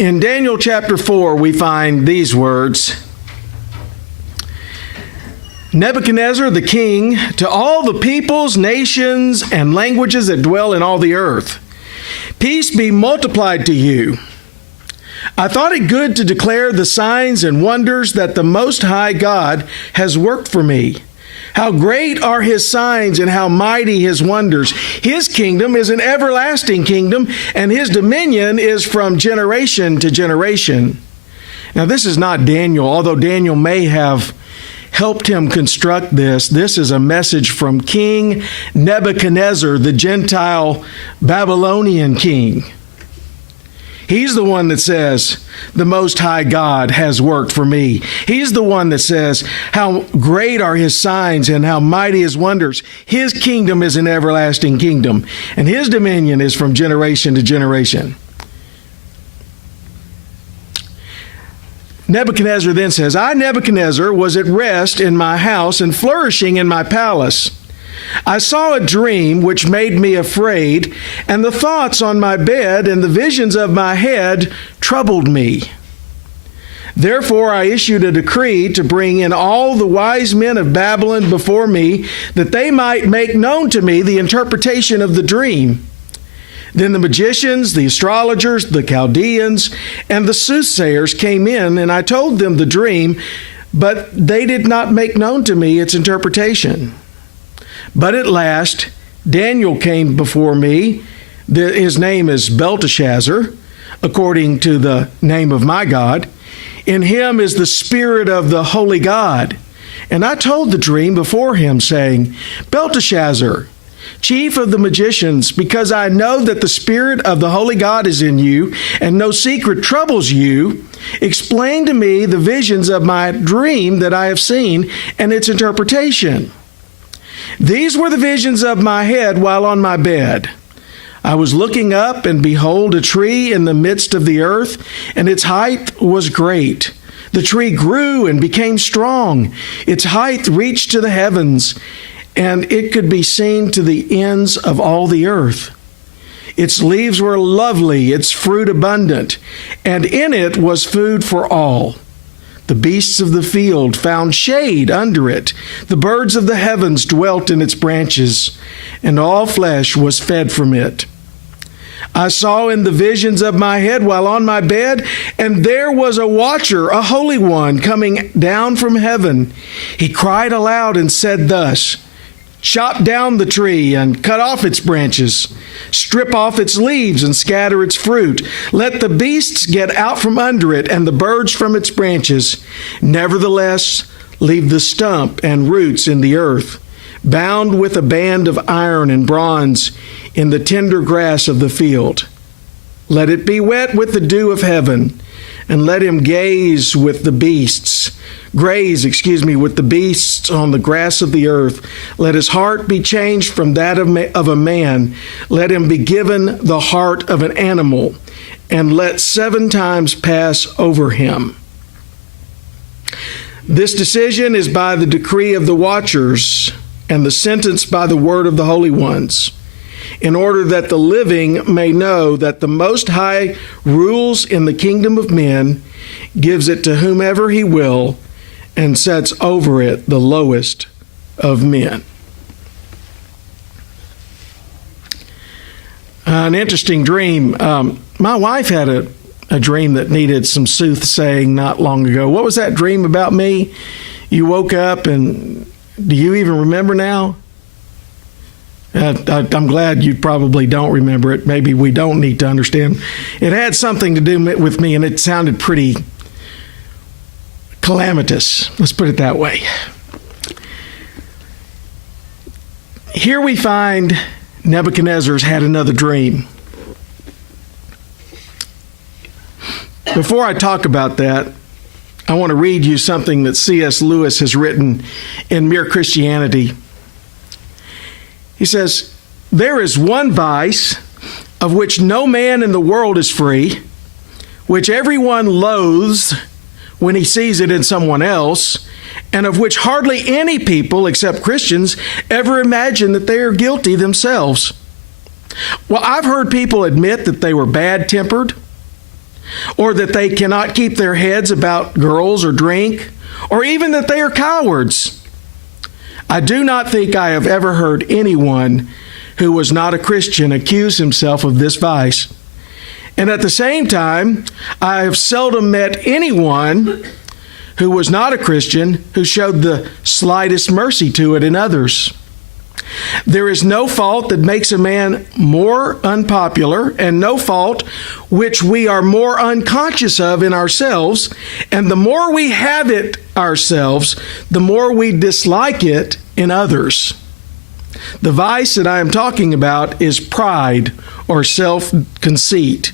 In Daniel chapter 4, we find these words. Nebuchadnezzar the king, to all the peoples, nations, and languages that dwell in all the earth, peace be multiplied to you. I thought it good to declare the signs and wonders that the Most High God has worked for me. How great are his signs and how mighty his wonders. His kingdom is an everlasting kingdom, and his dominion is from generation to generation. Now, this is not Daniel, although Daniel may have helped him construct this. This is a message from King Nebuchadnezzar, the Gentile Babylonian king. He's the one that says, the Most High God has worked for me. He's the one that says, how great are his signs and how mighty his wonders. His kingdom is an everlasting kingdom, and his dominion is from generation to generation. Nebuchadnezzar then says, I, Nebuchadnezzar, was at rest in my house and flourishing in my palace. I saw a dream which made me afraid, and the thoughts on my bed and the visions of my head troubled me. Therefore I issued a decree to bring in all the wise men of Babylon before me, that they might make known to me the interpretation of the dream. Then the magicians, the astrologers, the Chaldeans, and the soothsayers came in, and I told them the dream, but they did not make known to me its interpretation. But at last, Daniel came before me. His name is Belteshazzar, according to the name of my God. In him is the spirit of the holy God. And I told the dream before him, saying, Belteshazzar, chief of the magicians, because I know that the spirit of the holy God is in you, and no secret troubles you, explain to me the visions of my dream that I have seen and its interpretation. These were the visions of my head while on my bed. I was looking up, and behold, a tree in the midst of the earth, and its height was great. The tree grew and became strong. Its height reached to the heavens, and it could be seen to the ends of all the earth. Its leaves were lovely, its fruit abundant, and in it was food for all. The beasts of the field found shade under it. The birds of the heavens dwelt in its branches, and all flesh was fed from it. I saw in the visions of my head while on my bed, and there was a watcher, a holy one, coming down from heaven. He cried aloud and said thus, Chop down the tree and cut off its branches. Strip off its leaves and scatter its fruit. Let the beasts get out from under it and the birds from its branches. Nevertheless, leave the stump and roots in the earth, bound with a band of iron and bronze in the tender grass of the field. Let it be wet with the dew of heaven, and let him graze with the beasts on the grass of the earth. Let his heart be changed from that of a man. Let him be given the heart of an animal, and let 7 times pass over him. This decision is by the decree of the watchers, and the sentence by the word of the holy ones, in order that the living may know that the Most High rules in the kingdom of men, gives it to whomever he will, and sets over it the lowest of men. An interesting dream. My wife had a dream that needed some soothsaying not long ago. What was that dream about me? You woke up, and do you even remember now? I'm glad you probably don't remember it. Maybe we don't need to understand. It had something to do with me, and it sounded pretty calamitous. Let's put it that way. Here we find Nebuchadnezzar's had another dream. Before I talk about that, I want to read you something that C.S. Lewis has written in Mere Christianity. He says, there is one vice of which no man in the world is free, which everyone loathes when he sees it in someone else, and of which hardly any people, except Christians, ever imagine that they are guilty themselves. Well, I've heard people admit that they were bad-tempered, or that they cannot keep their heads about girls or drink, or even that they are cowards. I do not think I have ever heard anyone who was not a Christian accuse himself of this vice. And at the same time, I have seldom met anyone who was not a Christian who showed the slightest mercy to it in others. There is no fault that makes a man more unpopular, and no fault which we are more unconscious of in ourselves. And the more we have it ourselves, the more we dislike it in others. The vice that I am talking about is pride or self-conceit.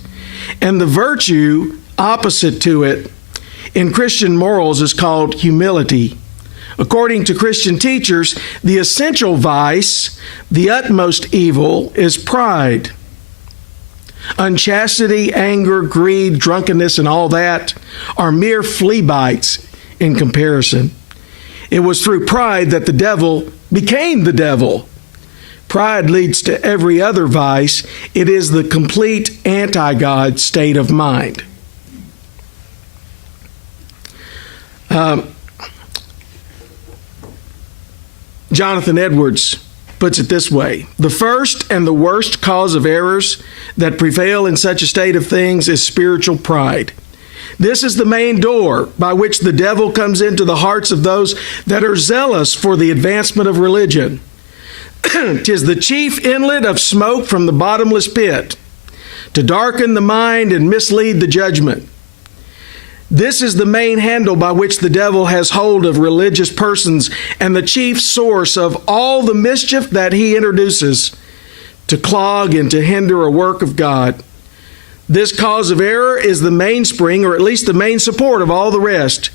And the virtue opposite to it in Christian morals is called humility. According to Christian teachers, the essential vice, the utmost evil, is pride. Unchastity, anger, greed, drunkenness, and all that are mere flea bites in comparison. It was through pride that the devil became the devil. Pride leads to every other vice. It is the complete anti-God state of mind. Jonathan Edwards puts it this way: the first and the worst cause of errors that prevail in such a state of things is spiritual pride. This is the main door by which the devil comes into the hearts of those that are zealous for the advancement of religion. 'Tis the chief inlet of smoke from the bottomless pit, to darken the mind and mislead the judgment. This is the main handle by which the devil has hold of religious persons, and the chief source of all the mischief that he introduces to clog and to hinder a work of God. This cause of error is the mainspring, or at least the main support of all the rest.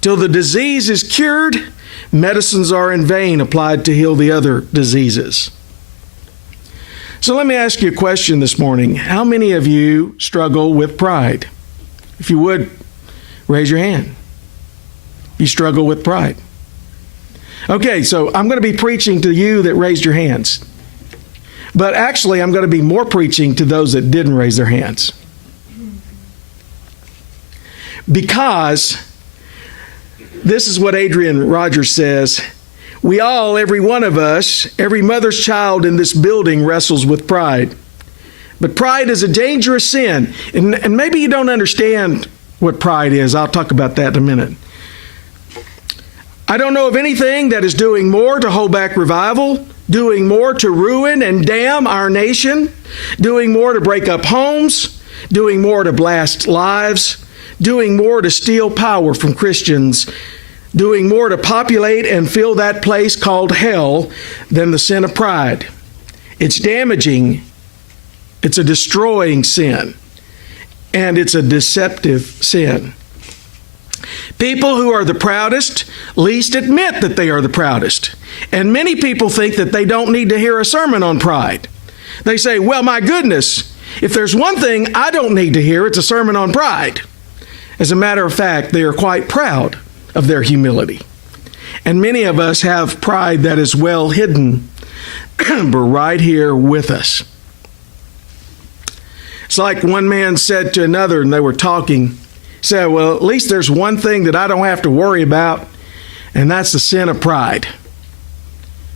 Till the disease is cured, medicines are in vain applied to heal the other diseases. So let me ask you a question this morning. How many of you struggle with pride? If you would, raise your hand. You struggle with pride. Okay, so I'm going to be preaching to you that raised your hands. But actually, I'm going to be more preaching to those that didn't raise their hands. Because this is what Adrian Rogers says: we all, every one of us, every mother's child in this building wrestles with pride. But pride is a dangerous sin. And maybe you don't understand what pride is. I'll talk about that in a minute. I don't know of anything that is doing more to hold back revival, doing more to ruin and damn our nation, doing more to break up homes, doing more to blast lives, doing more to steal power from Christians, doing more to populate and fill that place called hell than the sin of pride. It's damaging. It's a destroying sin. And it's a deceptive sin. People who are the proudest least admit that they are the proudest. And many people think that they don't need to hear a sermon on pride. They say, well, my goodness, if there's one thing I don't need to hear, it's a sermon on pride. As a matter of fact, they are quite proud of their humility. And many of us have pride that is well hidden, but right here with us. It's like one man said to another, and they were talking, said, well, at least there's one thing that I don't have to worry about, and that's the sin of pride.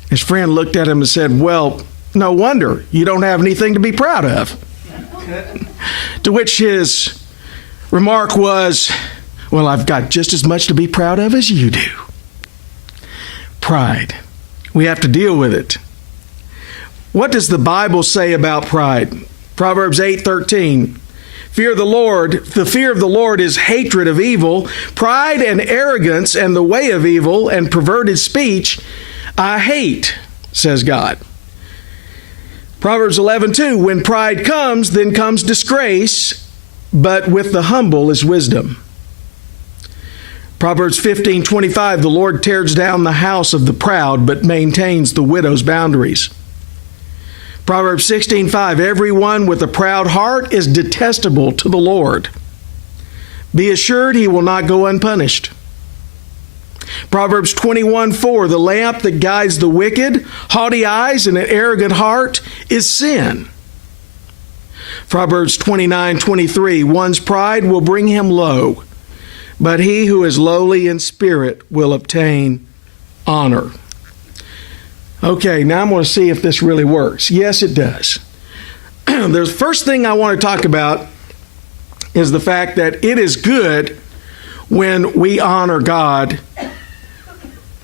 His friend looked at him and said, well, no wonder you don't have anything to be proud of. To which his remark was, well, I've got just as much to be proud of as you do. Pride. We have to deal with it. What does the Bible say about pride? Proverbs 8:13. Fear the Lord. The fear of the Lord is hatred of evil. Pride and arrogance and the way of evil and perverted speech I hate, says God. Proverbs 11:2. When pride comes, then comes disgrace, but with the humble is wisdom. Proverbs 15:25. The Lord tears down the house of the proud, but maintains the widow's boundaries. Proverbs 16:5, everyone with a proud heart is detestable to the Lord. Be assured he will not go unpunished. Proverbs 21:4, the lamp that guides the wicked, haughty eyes and an arrogant heart is sin. Proverbs 29:23, one's pride will bring him low, but he who is lowly in spirit will obtain honor. Okay, now I'm going to see if this really works. Yes, it does. The first thing I want to talk about is the fact that it is good when we honor God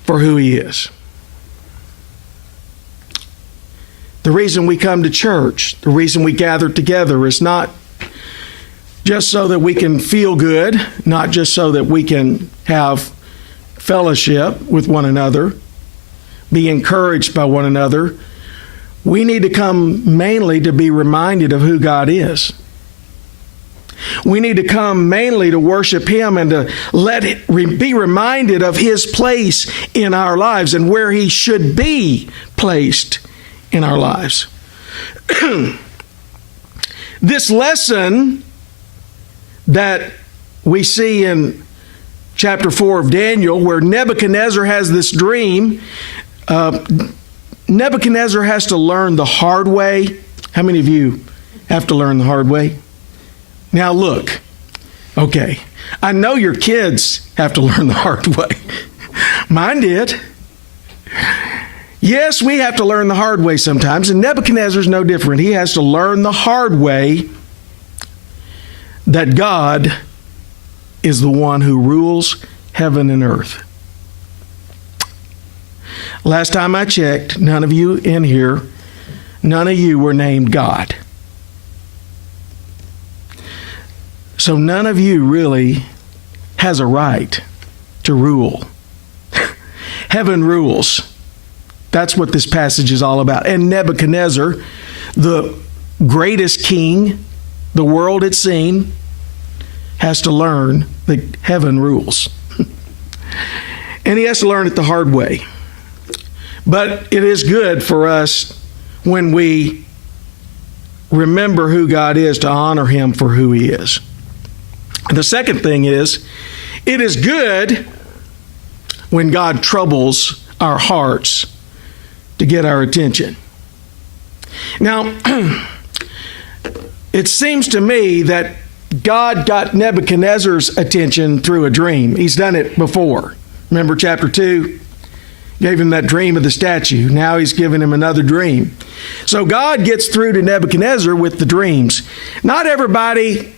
for who He is. The reason we come to church, the reason we gather together is not just so that we can feel good, not just so that we can have fellowship with one another, be encouraged by one another. We need to come mainly to be reminded of who God is. We need to come mainly to worship Him and to be reminded of His place in our lives and where He should be placed in our lives. This lesson that we see in chapter 4 of Daniel, where Nebuchadnezzar has this dream, Nebuchadnezzar has to learn the hard way. How many of you have to learn the hard way? Now look, okay, I know your kids have to learn the hard way. Mine did. Yes, we have to learn the hard way sometimes, and Nebuchadnezzar's no different. He has to learn the hard way that God is the one who rules heaven and earth. Last time I checked, none of you in here, none of you were named God. So none of you really has a right to rule. Heaven rules. That's what this passage is all about. And Nebuchadnezzar, the greatest king the world had seen, has to learn that heaven rules. And he has to learn it the hard way. But it is good for us when we remember who God is to honor Him for who He is. The second thing is, it is good when God troubles our hearts to get our attention. Now, it seems to me that God got Nebuchadnezzar's attention through a dream. He's done it before. Remember chapter 2? Gave him that dream of the statue. Now He's given him another dream. So God gets through to Nebuchadnezzar with the dreams. Not everybody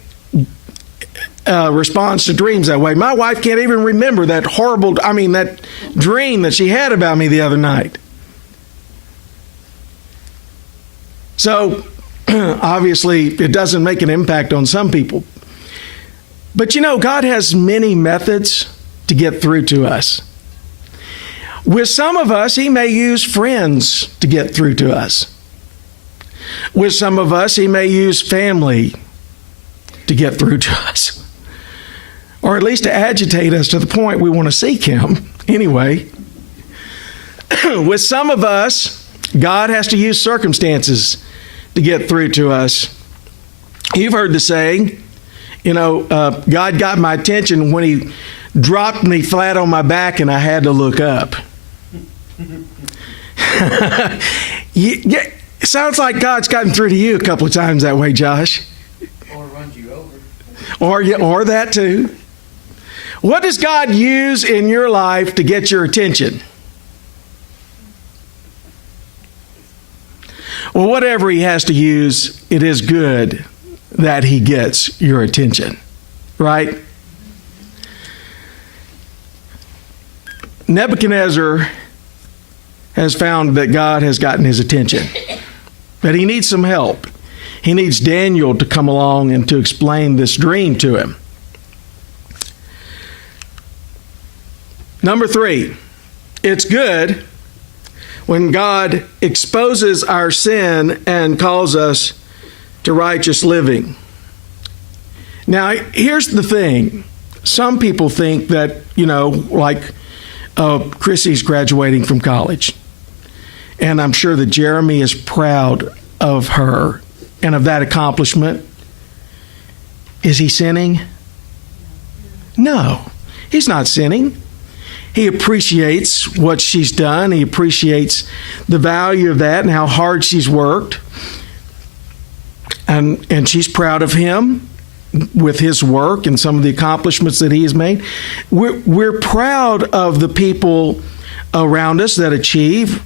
responds to dreams that way. My wife can't even remember that that dream that she had about me the other night. So, obviously, it doesn't make an impact on some people. But God has many methods to get through to us. With some of us, He may use friends to get through to us. With some of us, He may use family to get through to us. Or at least to agitate us to the point we want to seek Him. Anyway, with some of us, God has to use circumstances to get through to us. You've heard the saying, God got my attention when He dropped me flat on my back and I had to look up. It sounds like God's gotten through to you a couple of times that way, Josh. Or runs you over. Or that too. What does God use in your life to get your attention? Well, whatever He has to use, it is good that He gets your attention, right? Nebuchadnezzar has found that God has gotten his attention, but he needs some help. He needs Daniel to come along and to explain this dream to him. Number 3, it's good when God exposes our sin and calls us to righteous living. Now, here's the thing. Some people think that, Chrissy's graduating from college. And I'm sure that Jeremy is proud of her and of that accomplishment. Is he sinning? No, he's not sinning. He appreciates what she's done. He appreciates the value of that and how hard she's worked. and she's proud of him with his work and some of the accomplishments that he has made. We're proud of the people around us that achieve.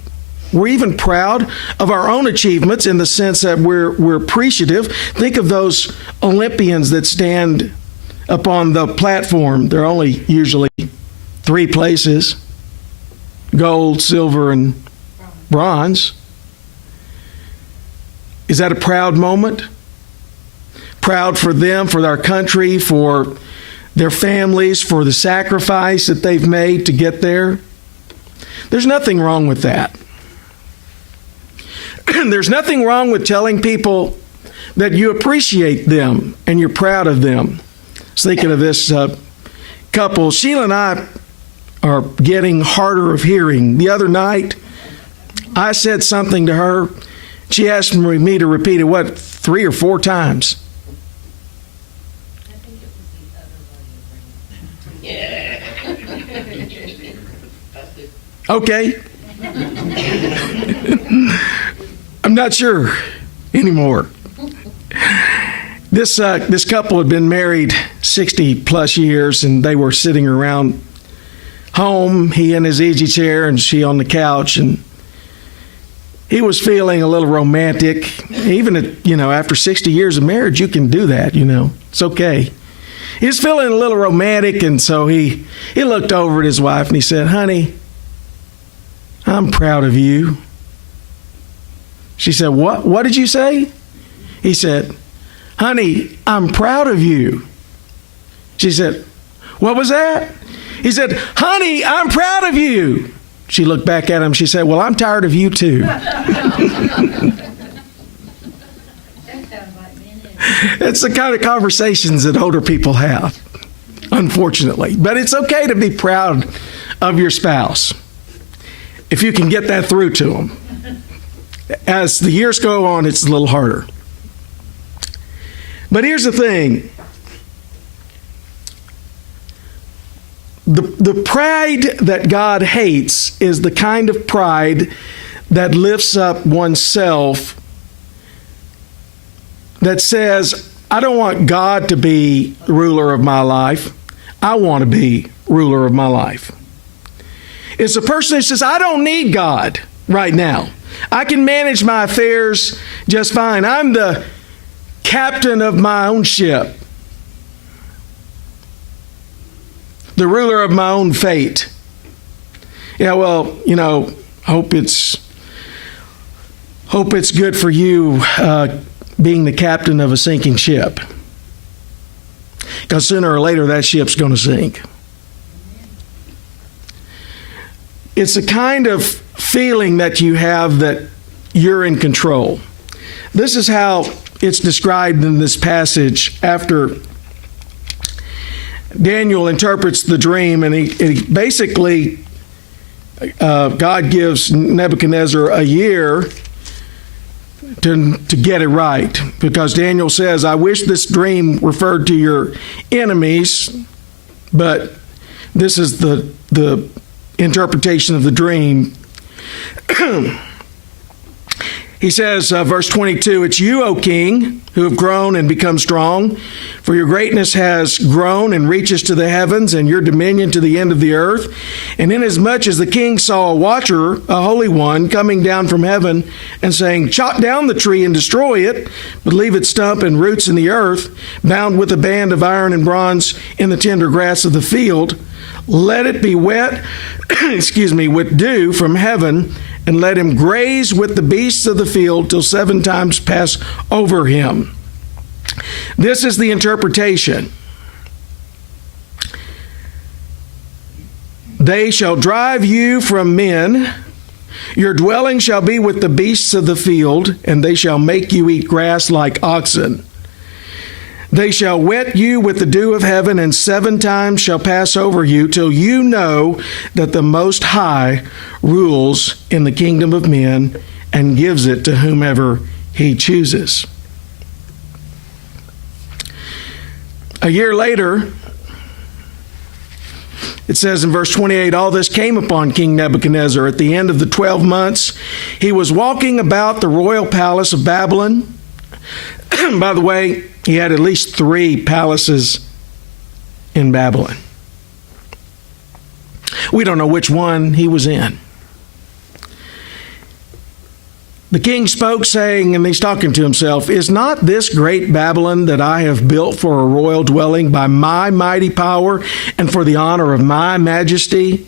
We're even proud of our own achievements in the sense that we're appreciative. Think of those Olympians that stand up on the platform. There are only usually 3 places: gold, silver, and bronze. Is that a proud moment? Proud for them, for our country, for their families, for the sacrifice that they've made to get there? There's nothing wrong with that. There's nothing wrong with telling people that you appreciate them and you're proud of them. I was thinking of this couple. Sheila and I are getting harder of hearing. The other night, I said something to her. She asked me to repeat it, 3 or 4 times? I think it was the other body. Okay. I'm not sure anymore. This couple had been married 60 plus years, and they were sitting around home, he in his easy chair and she on the couch, and he was feeling a little romantic. Even after 60 years of marriage, you can do that, It's okay. He was feeling a little romantic, and so he looked over at his wife and he said, "Honey, I'm proud of you." She said, "What? What did you say?" He said, "Honey, I'm proud of you." She said, "What was that?" He said, "Honey, I'm proud of you." She looked back at him. She said, "Well, I'm tired of you too." It's the kind of conversations that older people have, unfortunately. But it's okay to be proud of your spouse if you can get that through to them. As the years go on, it's a little harder. But here's the thing. The pride that God hates is the kind of pride that lifts up oneself, that says, "I don't want God to be ruler of my life. I want to be ruler of my life." It's a person who says, "I don't need God right now. I can manage my affairs just fine. I'm the captain of my own ship, the ruler of my own fate." Yeah, well, hope it's good for you being the captain of a sinking ship, because sooner or later that ship's going to sink. It's a kind of feeling that you have that you're in control. This is how it's described in this passage after Daniel interprets the dream, and he basically, God gives Nebuchadnezzar a year to get it right, because Daniel says, "I wish this dream referred to your enemies, but this is the interpretation of the dream." He says, verse 22, "It's you, O king, who have grown and become strong, for your greatness has grown and reaches to the heavens, and your dominion to the end of the earth. And inasmuch as the king saw a watcher, a holy one, coming down from heaven and saying, 'Chop down the tree and destroy it, but leave its stump and roots in the earth, bound with a band of iron and bronze in the tender grass of the field, let it be wet, with dew from heaven, and let him graze with the beasts of the field till 7 times pass over him.'" This is the interpretation. "They shall drive you from men. Your dwelling shall be with the beasts of the field, and they shall make you eat grass like oxen. They shall wet you with the dew of heaven, and 7 times shall pass over you, till you know that the Most High rules in the kingdom of men and gives it to whomever he chooses." A year later, it says in verse 28, "All this came upon King Nebuchadnezzar at the end of the 12 months. He was walking about the royal palace of Babylon, By the way, he had at least 3 palaces in Babylon. We don't know which one he was in. The king spoke, saying, and he's talking to himself, "Is not this great Babylon that I have built for a royal dwelling by my mighty power and for the honor of my majesty?"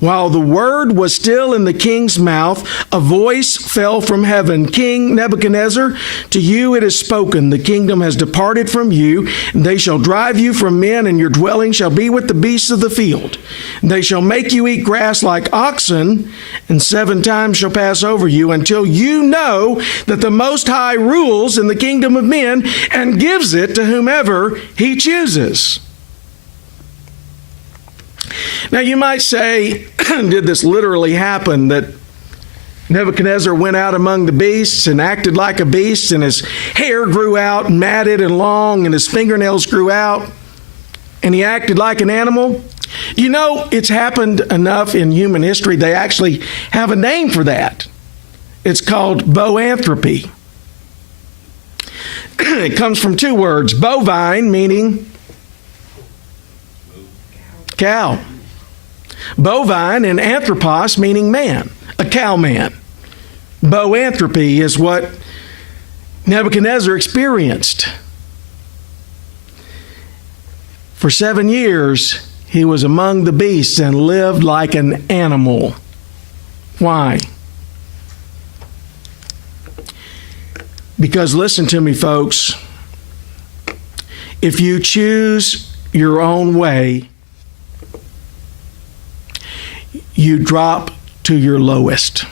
While the word was still in the king's mouth, a voice fell from heaven. "King Nebuchadnezzar, to you it is spoken. The kingdom has departed from you, and they shall drive you from men, and your dwelling shall be with the beasts of the field. And they shall make you eat grass like oxen, and 7 times shall pass over you, until you know that the Most High rules in the kingdom of men and gives it to whomever he chooses." Now you might say, did this literally happen, that Nebuchadnezzar went out among the beasts and acted like a beast, and his hair grew out matted and long, and his fingernails grew out, and he acted like an animal? You know, it's happened enough in human history, they actually have a name for that. It's called boanthropy. It comes from 2 words, bovine, meaning cow. Bovine, and anthropos, meaning man, a cow man. Boanthropy is what Nebuchadnezzar experienced. For 7 years, he was among the beasts and lived like an animal. Why? Because listen to me, folks. If you choose your own way, you drop to your lowest.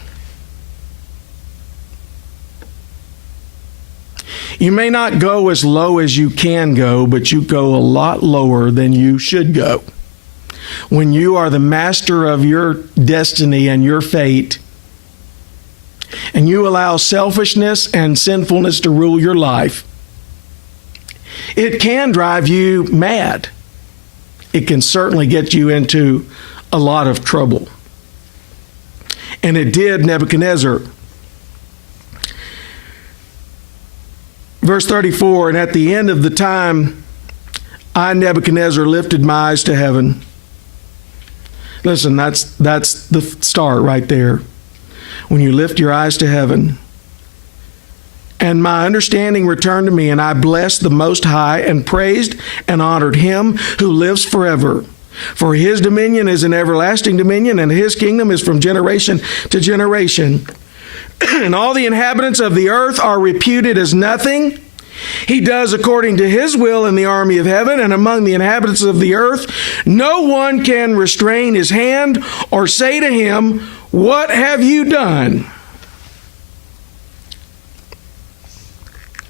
You may not go as low as you can go, but you go a lot lower than you should go. When you are the master of your destiny and your fate, and you allow selfishness and sinfulness to rule your life, it can drive you mad. It can certainly get you into a lot of trouble. And it did Nebuchadnezzar. Verse 34, "And at the end of the time, I, Nebuchadnezzar, lifted my eyes to heaven." Listen, that's the start right there. When you lift your eyes to heaven. "And my understanding returned to me, and I blessed the Most High and praised and honored him who lives forever. For his dominion is an everlasting dominion, and his kingdom is from generation to generation. And all the inhabitants of the earth are reputed as nothing. He does according to his will in the army of heaven, and among the inhabitants of the earth, no one can restrain his hand or say to him, 'What have you done?'"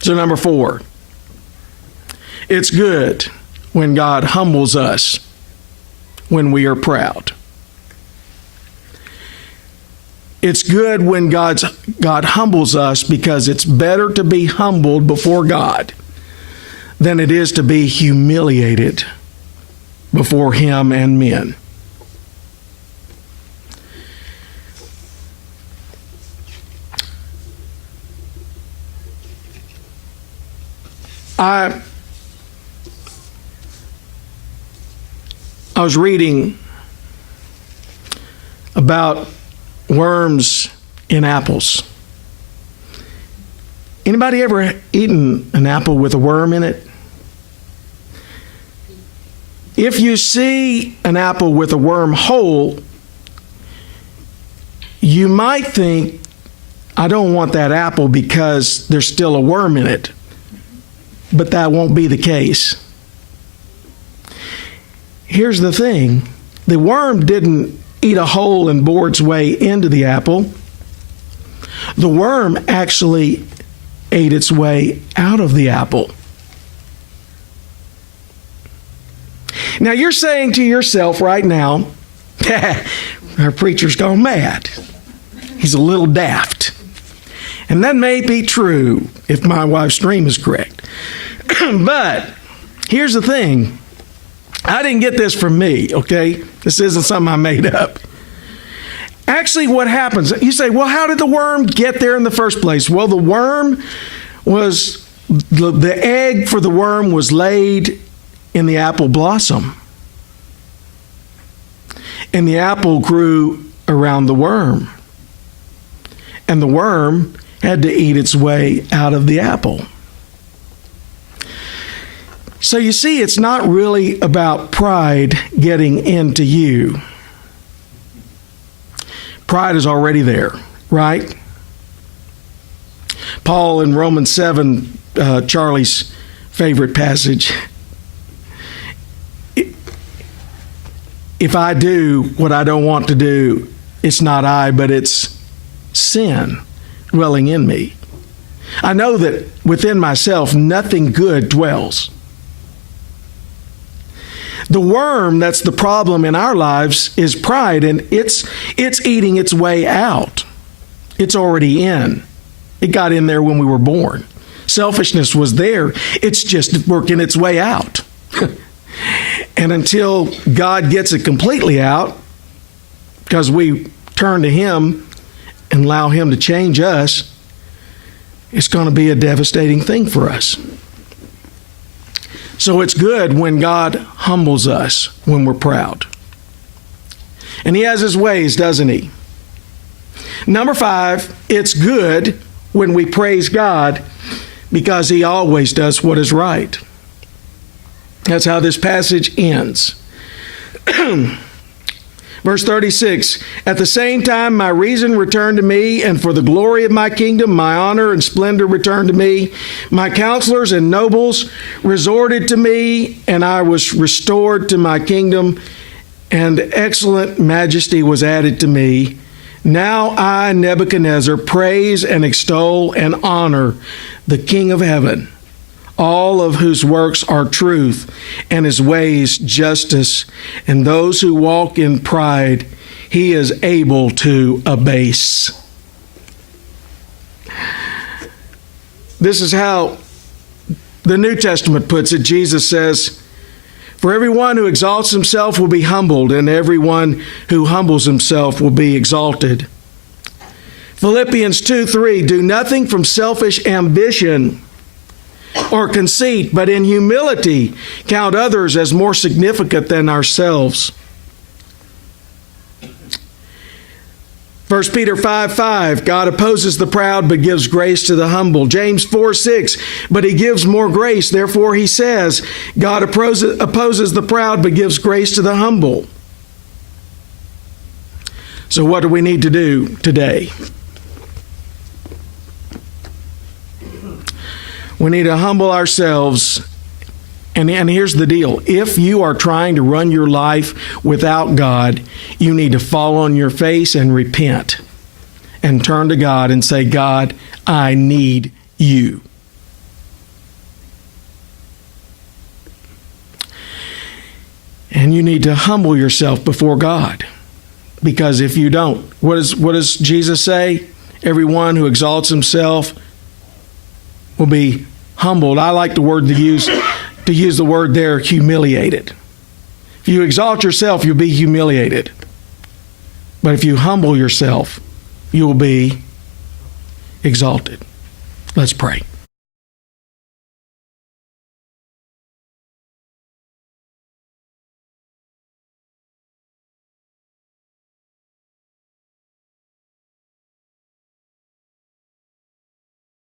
So number 4, it's good when God humbles us when we are proud. It's good when God humbles us, because it's better to be humbled before God than it is to be humiliated before him and men. I was reading about worms in apples. Anybody ever eaten an apple with a worm in it? If you see an apple with a worm whole, you might think, "I don't want that apple because there's still a worm in it." But that won't be the case. Here's the thing. The worm didn't eat a hole and bore its way into the apple. The worm actually ate its way out of the apple. Now you're saying to yourself right now, "Our preacher's gone mad. He's a little daft." And that may be true if my wife's dream is correct. But here's the thing. I didn't get this from me, okay? This isn't something I made up. Actually, what happens, you say, well, how did the worm get there in the first place? Well, the worm was the egg for the worm was laid in the apple blossom. And the apple grew around the worm. And the worm had to eat its way out of the apple. So you see, it's not really about pride getting into you. Pride is already there, right? Paul in Romans 7, Charlie's favorite passage. If I do what I don't want to do, it's not I, but it's sin dwelling in me. I know that within myself nothing good dwells. The worm that's the problem in our lives is pride, and it's eating its way out. It's already in. It got in there when we were born. Selfishness was there. It's just working its way out. And until God gets it completely out, because we turn to Him and allow Him to change us, it's going to be a devastating thing for us. So it's good when God humbles us when we're proud. And He has His ways, doesn't He? Number 5, it's good when we praise God because He always does what is right. That's how this passage ends. Verse 36, at the same time my reason returned to me, and for the glory of my kingdom my honor and splendor returned to me. My counselors and nobles resorted to me, and I was restored to my kingdom, and excellent majesty was added to me. Now I, Nebuchadnezzar, praise and extol and honor the King of heaven, all of whose works are truth, and His ways justice, and those who walk in pride He is able to abase. This is how the New Testament puts it. Jesus says, for everyone who exalts himself will be humbled, and everyone who humbles himself will be exalted. Philippians 2:3, do nothing from selfish ambition or conceit, but in humility count others as more significant than ourselves. 1 Peter 5:5, God opposes the proud but gives grace to the humble. James 4:6, but He gives more grace. Therefore He says, God opposes the proud but gives grace to the humble. So what do we need to do today? We need to humble ourselves. And here's the deal. If you are trying to run your life without God, you need to fall on your face and repent and turn to God and say, God, I need you. And you need to humble yourself before God. Because if you don't, what does Jesus say? Everyone who exalts himself will be humbled. I like the word to use the word there, humiliated. If you exalt yourself, you'll be humiliated. But if you humble yourself, you will be exalted. Let's pray.